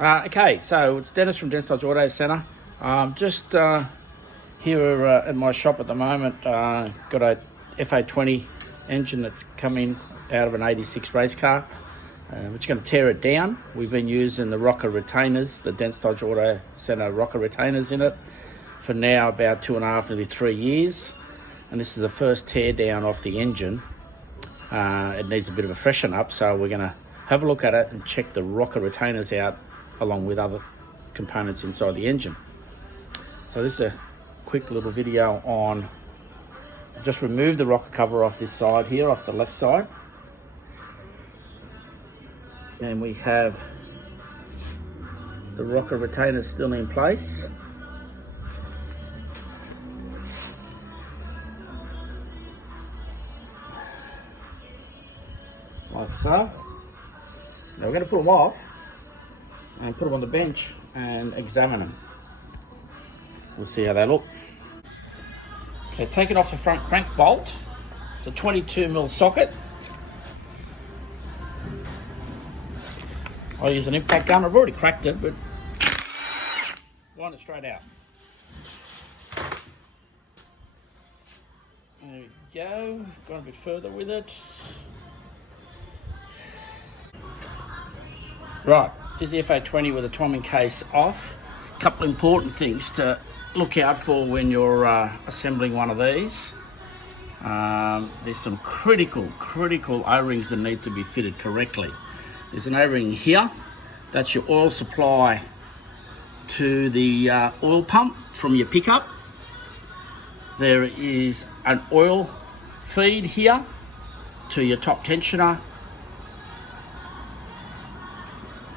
Okay, so it's Dennis from Denstoj Auto Centre. Just here at my shop at the moment. Got a FA20 engine that's come in out of an 86 race car. We're just going to tear it down. We've been using the Rocker Retainers, the Denstoj Auto Centre Rocker Retainers in it for now about 2.5, nearly 3 years. And this is the first tear down off the engine. It needs a bit of a freshen up, so we're going to have a look at it and check the Rocker Retainers out along with other components inside the engine. So this is a quick little video on just remove the rocker cover off this side here, off the left side. And we have the rocker retainers still in place. Like so. Now we're going to put them off and put them on the bench and examine them. We'll see how they look. Okay, take it off the front crank bolt. It's a 22mm socket. I'll use an impact gun. I've already cracked it, but line it straight out. There we go. Gone a bit further with it. Right, here's the FA20 with the timing case off. A couple of important things to look out for when you're assembling one of these. There's some critical O-rings that need to be fitted correctly. There's an O-ring here. That's your oil supply to the oil pump from your pickup. There is an oil feed here to your top tensioner.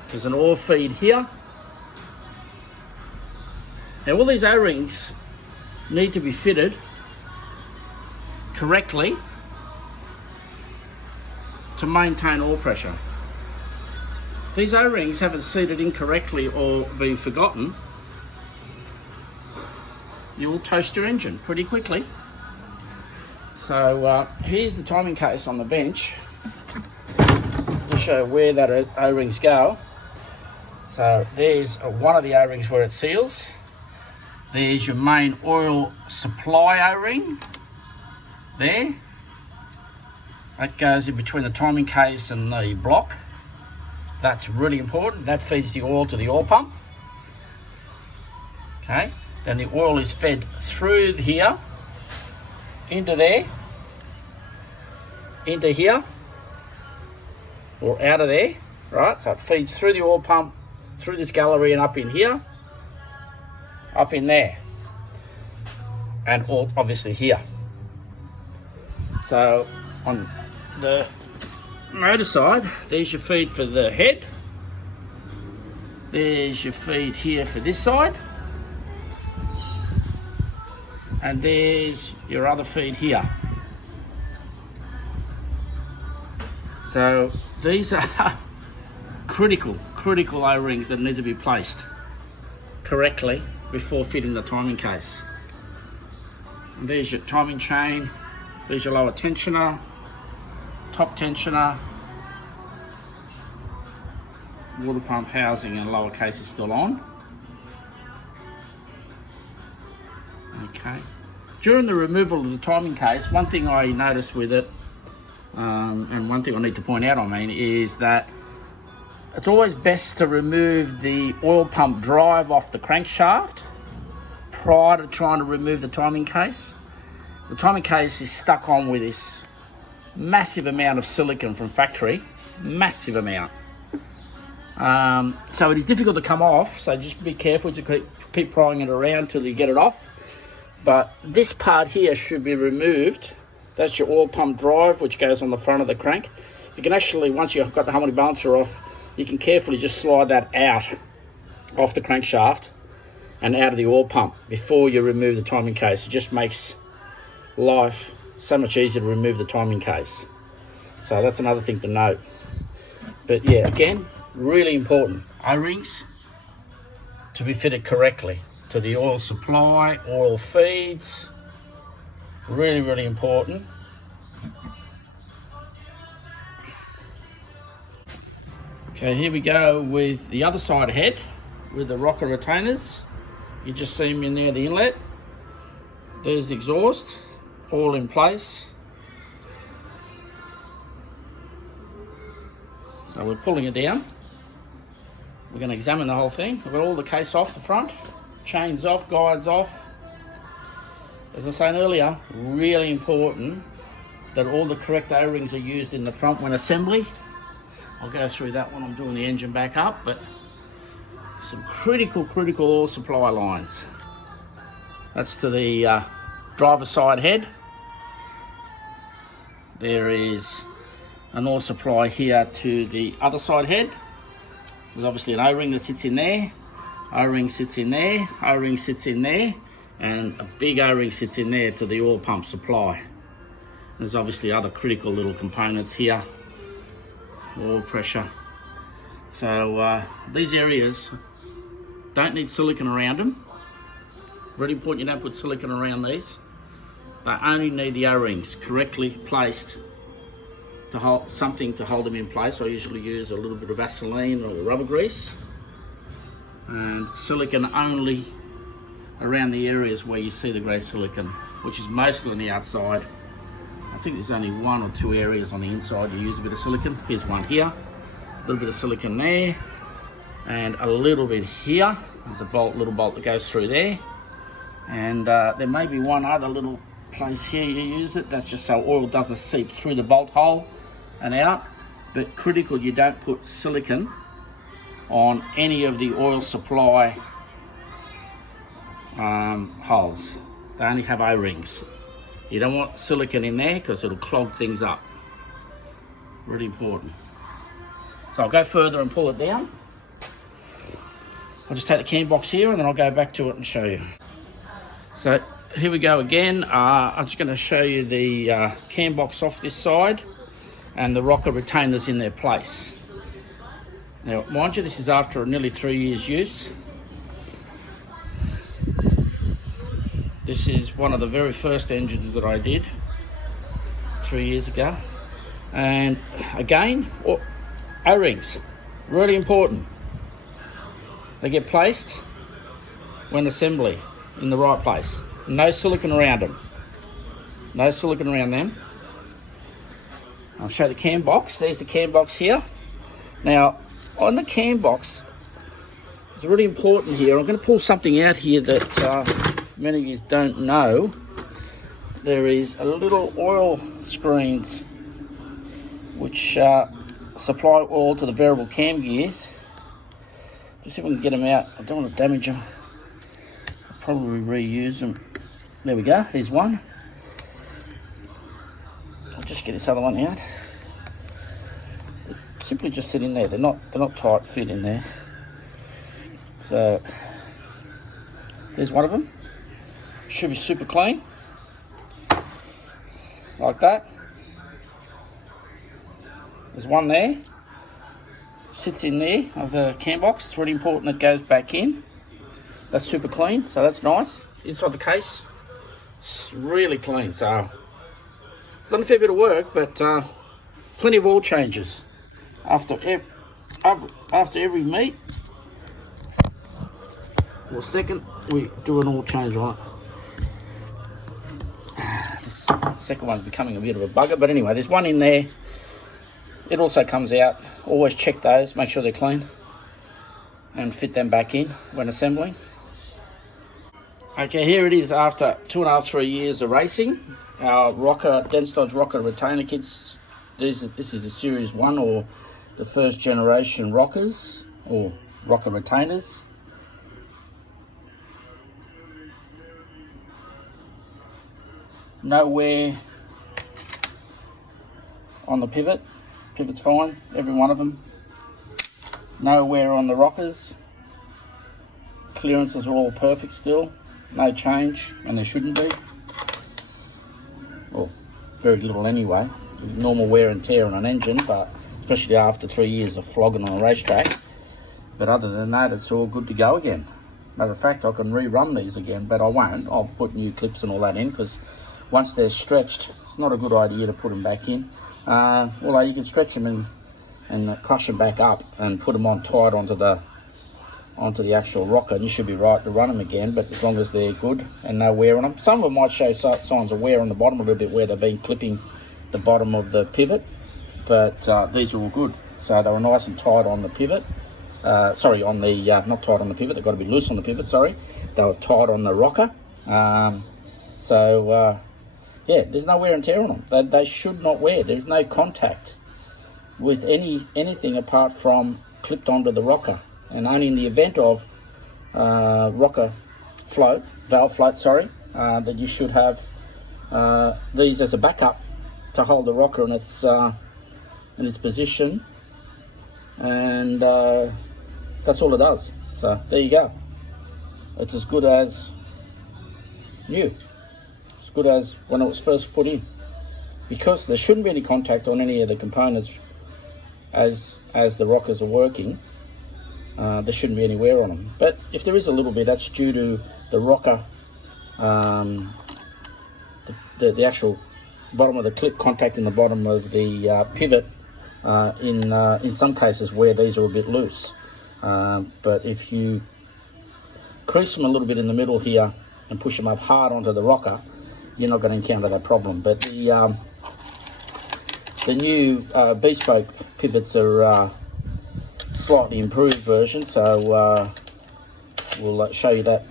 There's an oil feed here. Now all these O-rings need to be fitted correctly to maintain oil pressure. If these O-rings haven't seated incorrectly or been forgotten, you will toast your engine pretty quickly. So here's the timing case on the bench to show where that O-rings go. So there's one of the O-rings where it seals. There's your main oil supply O-ring there. That goes in between the timing case and the block. That's really important. That feeds the oil to the oil pump. Okay, then the oil is fed through here, into there, into here, or out of there, right? So it feeds through the oil pump, through this gallery and up in here, up in there, and all obviously here. So on the motor side, there's your feed for the head. There's your feed here for this side. And there's your other feed here. So these are critical O-rings that need to be placed correctly before fitting the timing case. And there's your timing chain, there's your lower tensioner, top tensioner, water pump housing and lower case is still on. Okay. During the removal of the timing case, one thing I noticed with it, and one thing I need to point out, is that it's always best to remove the oil pump drive off the crankshaft prior to trying to remove the timing case. The timing case is stuck on with this massive amount of silicone from factory, massive amount. So it is difficult to come off, so just be careful to keep prying it around till you get it off. But this part here should be removed. That's your oil pump drive, which goes on the front of the crank. You can actually, once you've got the harmonic balancer off, you can carefully just slide that out off the crankshaft and out of the oil pump before you remove the timing case. It just makes life so much easier to remove the timing case. So that's another thing to note. But yeah, again, really important. O-rings to be fitted correctly to the oil supply, oil feeds. Really important. Okay, here we go with the other side head with the rocker retainers. You just see them in there, the inlet. There's the exhaust, all in place. So we're pulling it down. We're going to examine the whole thing. We've got all the case off the front, chains off, guides off. As I was saying earlier, really important that all the correct O-rings are used in the front when assembly. I'll go through that when I'm doing the engine back up, but some critical oil supply lines. That's to the driver's side head. There is an oil supply here to the other side head. There's obviously an O-ring that sits in there, O-ring sits in there, O-ring sits in there, and a big O-ring sits in there to the oil pump supply. There's obviously other critical little components here, oil pressure. So these areas don't need silicone around them. Really important you don't put silicone around these. They only need the O-rings correctly placed to hold something to hold them in place. I usually use a little bit of Vaseline or rubber grease, and silicone only around the areas where you see the grey silicone, which is mostly on the outside. I think there's only 1 or 2 areas on the inside you use a bit of silicone. Here's one here, a little bit of silicone there, and a little bit here. There's a little bolt that goes through there, and there may be one other little place here you use it. That's just so oil doesn't seep through the bolt hole and out. But critical you don't put silicone on any of the oil supply holes. They only have O-rings. You don't want silicone in there because it'll clog things up. Really important. So I'll go further and pull it down. I'll just take the cam box here and then I'll go back to it and show you. So here we go again. I'm just going to show you the cam box off this side and the rocker retainers in their place. Now, mind you, this is after nearly 3 years use. This is one of the very first engines that I did 3 years ago. And again, O-rings, really important. They get placed when assembly in the right place. No silicone around them. No silicone around them. I'll show the cam box. There's the cam box here. Now, on the cam box, it's really important here. I'm going to pull something out here that many of you don't know. There is a little oil screens which supply oil to the variable cam gears. Just see if we can get them out. I don't want to damage them. I'll probably reuse them. There we go. There's one. I'll just get this other one out. They simply just sit in there. They're not tight fit in there. So there's one of them. Should be super clean, like that. There's one there. Sits in there of the cam box. It's really important it goes back in. That's super clean, so that's nice. Inside the case, it's really clean. So it's done a fair bit of work, but plenty of oil changes after every meet or second. We do an oil change on it. This second one's becoming a bit of a bugger, but anyway, there's one in there. It also comes out. Always check those, make sure they're clean, and fit them back in when assembling. Okay, here it is after 2.5, 3 years of racing. Our Denstoj Rocker Retainer kits. This is the Series 1 or the first generation rockers or rocker retainers. No wear on the pivot. Pivot's fine, every one of them. No wear on the rockers. Clearances are all perfect still. No change, and there shouldn't be. Well, very little anyway. Normal wear and tear on an engine, but especially after 3 years of flogging on a racetrack. But other than that, it's all good to go again. Matter of fact, I can rerun these again, but I won't. I'll put new clips and all that in, because once they're stretched, it's not a good idea to put them back in. Although you can stretch them and crush them back up and put them on tight onto the actual rocker, and you should be right to run them again, but as long as they're good and no wear on them. Some of them might show signs of wear on the bottom a little bit where they've been clipping the bottom of the pivot, but these are all good. So they were nice and tight on the pivot. Sorry, on the, not tight on the pivot, they've got to be loose on the pivot, sorry. They were tight on the rocker. Yeah, there's no wear and tear on them. They should not wear. There's no contact with anything apart from clipped onto the rocker. And only in the event of rocker float, valve float, sorry, that you should have these as a backup to hold the rocker in its position. And that's all it does. So there you go. It's as good as new. As good as when it was first put in, because there shouldn't be any contact on any of the components as the rockers are working. There shouldn't be any wear on them, but if there is a little bit, that's due to the rocker, the actual bottom of the clip contacting the bottom of the pivot in some cases where these are a bit loose. But if you crease them a little bit in the middle here and push them up hard onto the rocker, you're not going to encounter that problem. But the new bespoke pivots are slightly improved version, so we'll show you that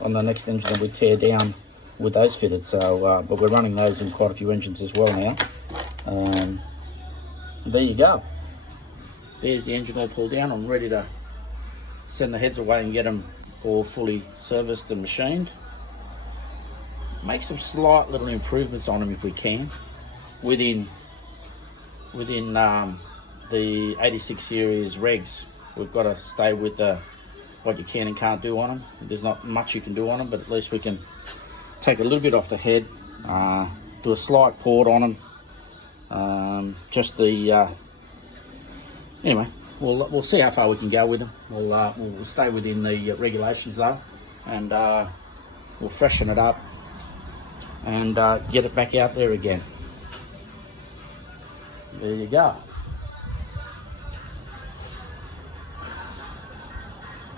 on the next engine that we tear down with those fitted. So but we're running those in quite a few engines as well now. There you go. There's the engine all pulled down. I'm ready to send the heads away and get them all fully serviced and machined. Make some slight little improvements on them if we can within the 86 series regs. We've got to stay with what you can and can't do on them. There's not much you can do on them, but at least we can take a little bit off the head, do a slight port on them. Anyway, we'll see how far we can go with them. We'll stay within the regulations though, and we'll freshen it up and get it back out there again. There you go.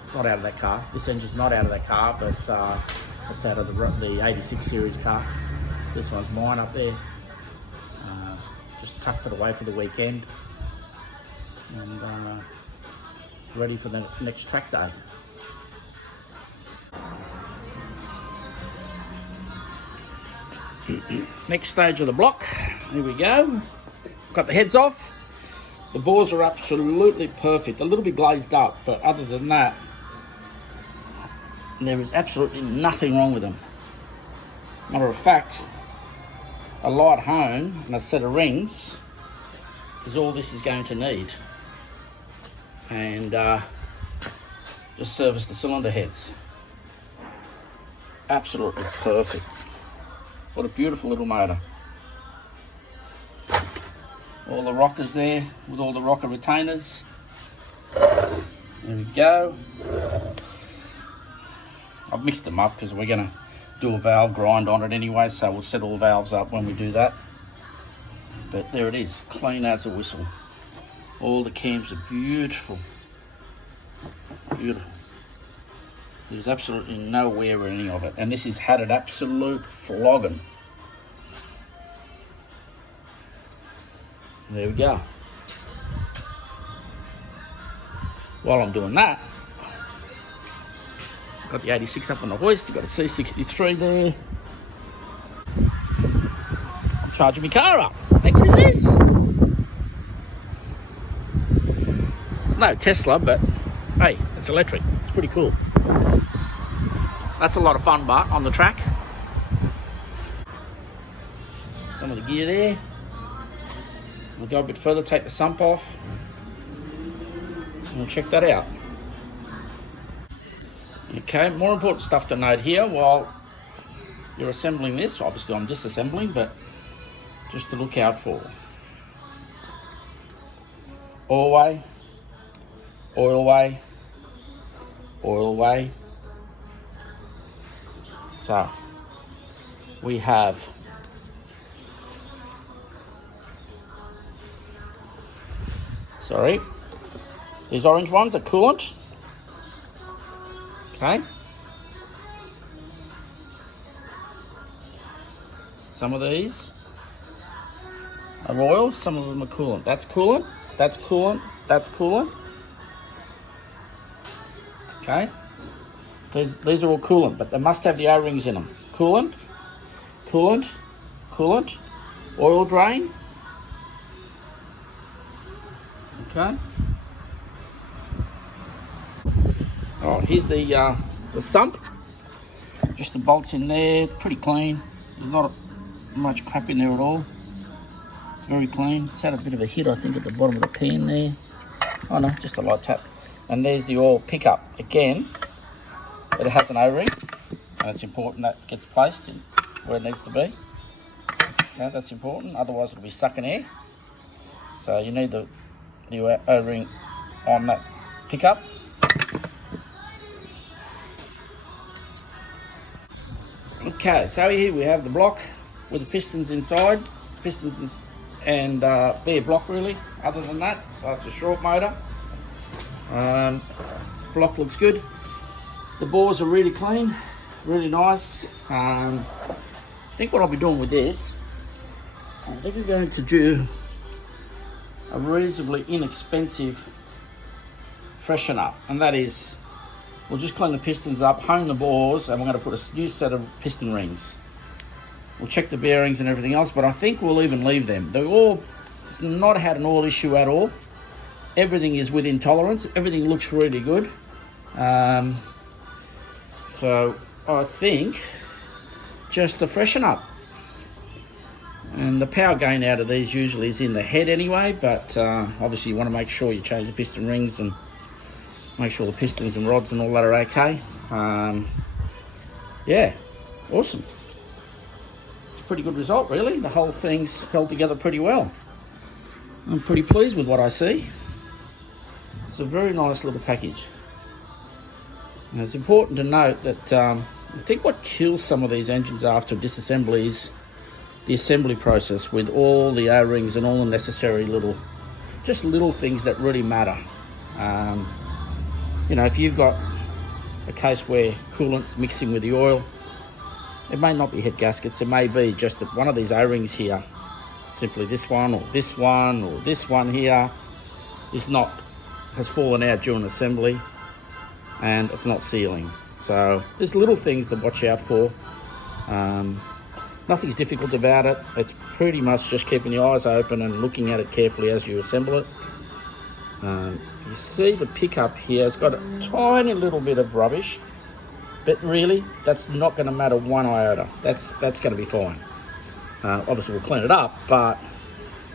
It's not out of that car. This engine's not out of that car, but it's out of the 86 series car. This one's mine up there. Just tucked it away for the weekend and ready for the next track day. Next stage of the block. Here we go. Got the heads off. The bores are absolutely perfect. A little bit glazed up, but other than that, there is absolutely nothing wrong with them. Matter of fact, a light hone and a set of rings is all this is going to need. And just service the cylinder heads. Absolutely perfect. What a beautiful little motor. All the rockers there with all the rocker retainers. There we go. I've mixed them up because we're going to do a valve grind on it anyway, so we'll set all the valves up when we do that. But there it is, clean as a whistle. All the cams are beautiful. Beautiful. There's absolutely no wear in any of it, and this has had an absolute flogging. There we go. While I'm doing that, got the 86 up on the hoist, got a C63 there. I'm charging my car up. How good is this? It's no Tesla, but hey, it's electric. It's pretty cool. That's a lot of fun, but on the track. Some of the gear there. We'll go a bit further, take the sump off, and we'll check that out. Okay, more important stuff to note here while you're assembling this. Obviously I'm disassembling, but just to look out for. Oil way, oil way, oil way. So we have Sorry. These orange ones are coolant. Okay. Some of these are oil, some of them are coolant. That's coolant, that's coolant, that's coolant. Okay. These are all coolant, but they must have the O-rings in them. Coolant, coolant, coolant, oil drain. Okay. All right, here's the sump. Just the bolts in there, pretty clean. There's not much crap in there at all. It's very clean. It's had a bit of a hit, I think, at the bottom of the pan there. Oh no, just a light tap. And there's the oil pickup. Again, it has an O-ring, and it's important that gets placed in where it needs to be. Okay, that's important, otherwise it'll be sucking air. So you need the O-ring on that pickup. Okay, so here we have the block with the pistons inside, and bare block really, other than that. So it's a short motor. Block looks good. The bores are really clean, really nice. I think what I'll be doing with this, I think we're going to do a reasonably inexpensive freshen up, and that is, we'll just clean the pistons up, hone the bores, and we're going to put a new set of piston rings. We'll check the bearings and everything else, but I think we'll even leave them. It's not had an oil issue at all. Everything is within tolerance. Everything looks really good. So I think just the freshen up. And the power gain out of these usually is in the head anyway, but obviously you want to make sure you change the piston rings and make sure the pistons and rods and all that are okay. Yeah, awesome. It's a pretty good result really. The whole thing's held together pretty well. I'm pretty pleased with what I see. It's a very nice little package. And it's important to note that I think what kills some of these engines after disassembly is the assembly process with all the O-rings and all the necessary little things that really matter. You know, if you've got a case where coolant's mixing with the oil, it may not be head gaskets, it may be just that one of these O-rings here, simply this one or this one or this one here, has fallen out during assembly and it's not sealing. So there's little things to watch out for. Nothing's difficult about it. It's pretty much just keeping your eyes open and looking at it carefully as you assemble it. You see the pickup here, it's got a tiny little bit of rubbish, but really that's not going to matter one iota. That's going to be fine. Obviously we'll clean it up, but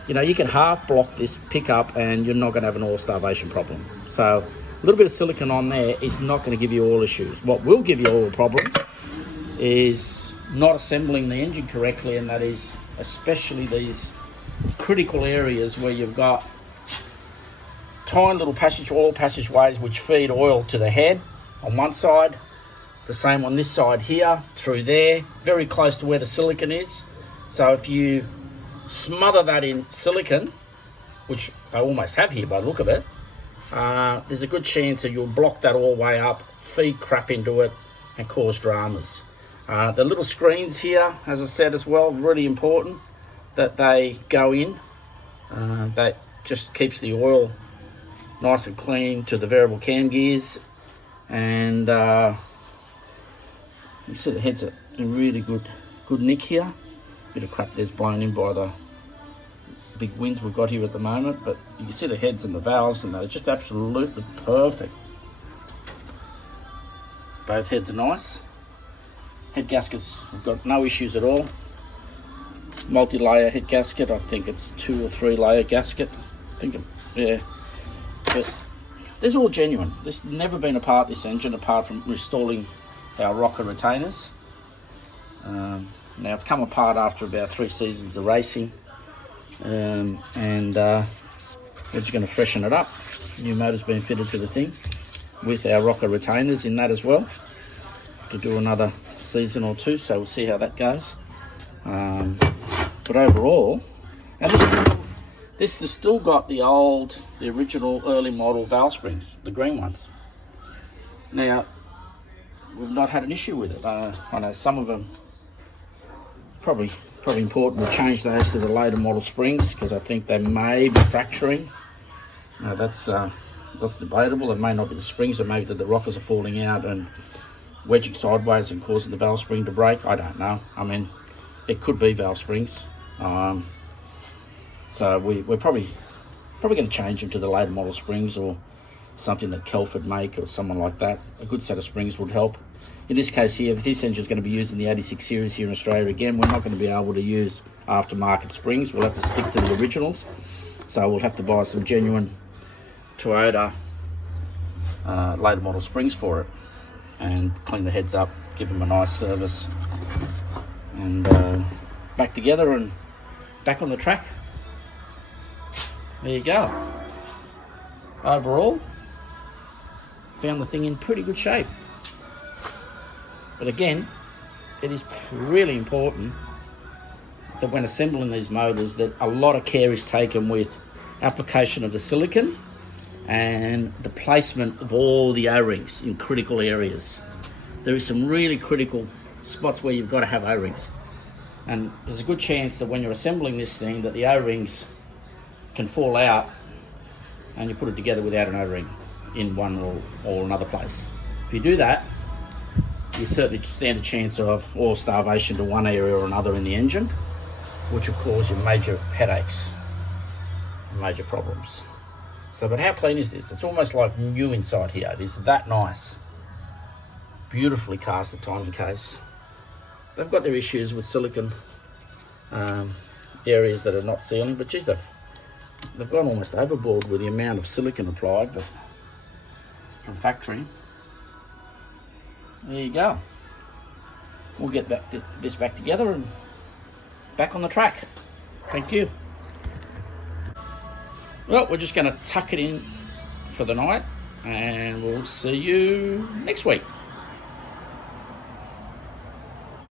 you know, you can half block this pickup and you're not going to have an oil starvation problem. So a little bit of silicone on there is not going to give you oil issues. What will give you oil problems is not assembling the engine correctly, and that is especially these critical areas where you've got tiny little oil passageways which feed oil to the head on one side, the same on this side here, through there, very close to where the silicone is. So if you smother that in silicone, which I almost have here by the look of it, there's a good chance that you'll block that all the way up, feed crap into it, and cause dramas. The little screens here, as I said as well, really important that they go in. That just keeps the oil nice and clean to the variable cam gears. And you see the heads are in really good nick here. Bit of crap there's blown in by the big winds we've got here at the moment, but you can see the heads and the valves and they're just absolutely perfect. Both heads are nice. Head gaskets, we've got no issues at all. Multi-layer head gasket, I think it's 2 or 3 layer gasket. Yeah. But these are all genuine. This has never been a part of this engine apart from installing our rocker retainers. Now it's come apart after about 3 seasons of racing. We're just going to freshen it up. New motor's been fitted to the thing with our rocker retainers in that as well, to do another season or 2, so we'll see how that goes. But overall, and This has still got the original early model valve springs, the green ones. Now, we've not had an issue with it. I know some of them, probably important to change those to the later model springs, because I think they may be fracturing. Now that's debatable. It may not be the springs, or maybe that the rockers are falling out and wedging sideways and causing the valve spring to break. I don't know. I mean, it could be valve springs. So we're probably going to change them to the later model springs, or something that Kelford make, or someone like that. A good set of springs would help. In this case here, if this engine is going to be used in the 86 series here in Australia again, we're not going to be able to use aftermarket springs. We'll have to stick to the originals. So we'll have to buy some genuine Toyota later model springs for it, and clean the heads up, give them a nice service, and back together and back on the track. There you go. Overall, found the thing in pretty good shape. But again, it is really important that when assembling these motors, that a lot of care is taken with application of the silicon and the placement of all the O-rings in critical areas. There is some really critical spots where you've got to have O-rings, and there's a good chance that when you're assembling this thing that the O-rings can fall out and you put it together without an O-ring in one or another place. If you do that, you certainly stand a chance of oil starvation to one area or another in the engine, which will cause you major headaches, major problems. So, but how clean is this? It's almost like new inside here. It is that nice. Beautifully cast, the timing case. They've got their issues with silicon areas that are not sealing, but geez, they've gone almost overboard with the amount of silicon applied, but from factory. There you go. We'll get this back together and back on the track. Thank you. Well, we're just going to tuck it in for the night, and we'll see you next week.